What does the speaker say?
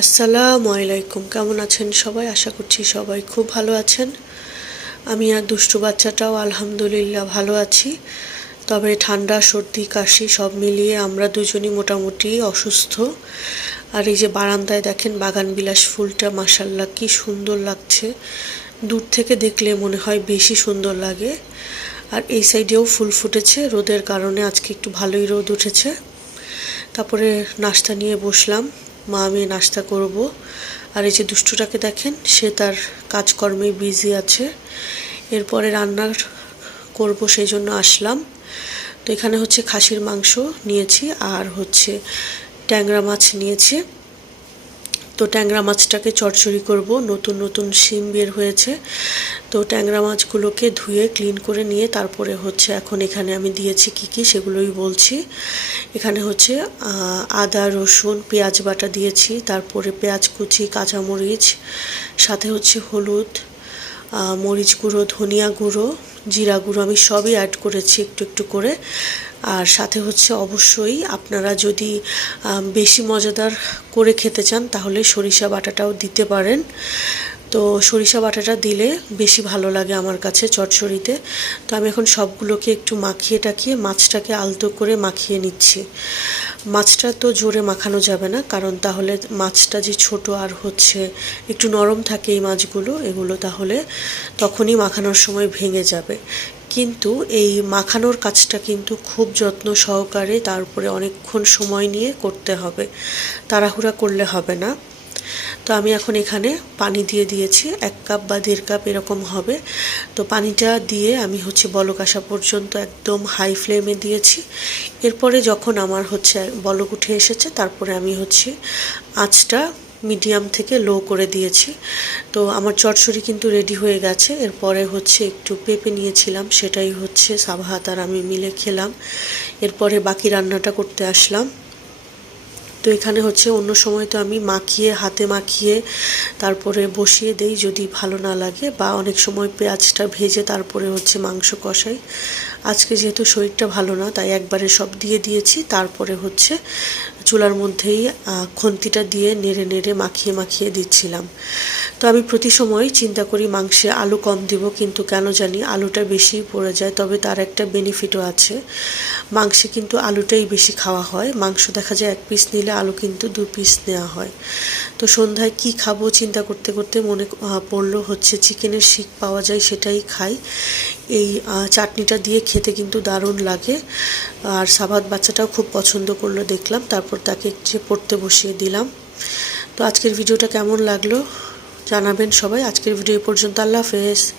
আসসালামু আলাইকুম। কেমন আছেন সবাই? আশা করছি সবাই খুব ভালো আছেন। আমি আর দুষ্টু বাচ্চাটাও আলহামদুলিল্লাহ ভালো আছি। তবে ঠান্ডা, সর্দি, কাশি সব মিলিয়ে আমরা দুজনই মোটামুটি অসুস্থ। আর এই যে বারান্দায় দেখেন বাগান বিলাস ফুলটা মাসাল্লাহ কি সুন্দর লাগছে। দূর থেকে দেখলে মনে হয় বেশি সুন্দর লাগে। আর এই সাইডেও ফুল ফুটেছে, রোদের কারণে আজকে একটু ভালোই রোদ উঠেছে। তারপরে নাস্তা নিয়ে বসলাম। মা, আমি নাস্তা করব। আর এই যে দুষ্টুটাকে দেখেন, সে তার কাজকর্মে বিজি আছে। এরপরে রান্না করব, সেই জন্য আসলাম। তো এখানে হচ্ছে খাসির মাংস নিয়েছি, আর হচ্ছে ট্যাংরা মাছ নিয়েছি। তো ট্যাংরা মাছটাকে চচ্চড়ি করব। নতুন নতুন শিম বের হয়েছে। তো ট্যাংরা মাছগুলোকে ধুয়ে, ক্লিন করে নিয়ে তারপরে হচ্ছে এখন এখানে আমি দিয়েছি কি কি সেগুলোই বলছি। এখানে হচ্ছে আদা, রসুন, পেঁয়াজ বাটা দিয়েছি। তারপরে পেঁয়াজ কুচি, কাঁচামরিচ, সাথে হচ্ছে হলুদ মরিচ গুঁড়ো, ধনিয়া গুঁড়ো, জিরা গুঁড়ো আমি সবই অ্যাড করেছি একটু একটু করে। আর সাথে হচ্ছে অবশ্যই আপনারা যদি বেশি মজাদার করে খেতে চান, তাহলে সরিষা বাটাটাও দিতে পারেন। তো সরিষা বাটাটা দিলে বেশি ভালো লাগে আমার কাছে চটচড়িতে তো আমি এখন সবগুলোকে একটু মাখিয়ে টাকিয়ে মাছটাকে আলতো করে মাখিয়ে নিচ্ছি। মাছটা তো জোরে মাখানো যাবে না, কারণ তাহলে মাছটা যে ছোট আর হচ্ছে একটু নরম থাকে এই মাছগুলো, এগুলো তাহলে তখনই মাখানোর সময় ভেঙে যাবে। কিন্তু এই মাখানোর কাজটা কিন্তু খুব যত্ন সহকারে তারপরে অনেকক্ষণ সময় নিয়ে করতে হবে। তাড়াহুড়া করলে হবে না। তো আমি এখন এখানে পানি দিয়ে দিয়েছি, এক কাপ বা দেড় কাপ এরকম হবে। তো পানিটা দিয়ে আমি হচ্ছে বলক আসা পর্যন্ত একদম হাই ফ্লেমে দিয়েছি। এরপরে যখন আমার হচ্ছে বলক উঠে এসেছে, তারপরে আমি হচ্ছে আঁচটা মিডিয়াম থেকে লো করে দিয়েছি। তো আমার চটসড়ি কিন্তু রেডি হয়ে গেছে। এরপরে হচ্ছে একটু পেঁপে নিয়েছিলাম, সেটাই হচ্ছে সাবাহাত আর আমি মিলে খেলাম। এরপরে বাকি রান্নাটা করতে আসলাম। তো এখানে হচ্ছে অন্য সময় তো আমি মাখিয়ে, হাতে মাখিয়ে তারপরে বসিয়ে দেই যদি ভালো না লাগে বা অনেক সময় পেঁয়াজটা ভেজে তারপরে হচ্ছে মাংস কষাই। আজকে যেহেতু শরীরটা ভালো না, তাই একবারে সব দিয়ে দিয়েছি। তারপরে হচ্ছে চুলার মধ্যেই খন্তিটা দিয়ে নেড়ে নেড়ে মাখিয়ে মাখিয়ে দিচ্ছিলাম। তো আমি প্রতি সময় চিন্তা করি, মাংসে আলু কম দিব কিন্তু কেন জানি আলুটা বেশি পড়ে যায়, তবে তার একটা বেনিফিটও আছে। মাংসে কিন্তু আলুটাই বেশি খাওয়া হয়। মাংস দেখা যায় এক পিস নিলে আলু কিন্তু দু পিস নেওয়া হয়। তো সন্ধ্যায় কি খাব চিন্তা করতে করতে মনে পড়ল হচ্ছে চিকেনের শিক পাওয়া যায় সেটাই খাই। এই চাটনিটা দিয়ে খেতে কিন্তু দারুণ লাগে। আর সাবাদ বাচ্চাটাও খুব পছন্দ করল দেখলাম, তারপর তাকে যে পড়তে বসিয়ে দিলাম। তো আজকের ভিডিওটা কেমন লাগল জানাবেন সবাই। আজকের ভিডিও পর্যন্ত। আল্লাহ হাফেজ।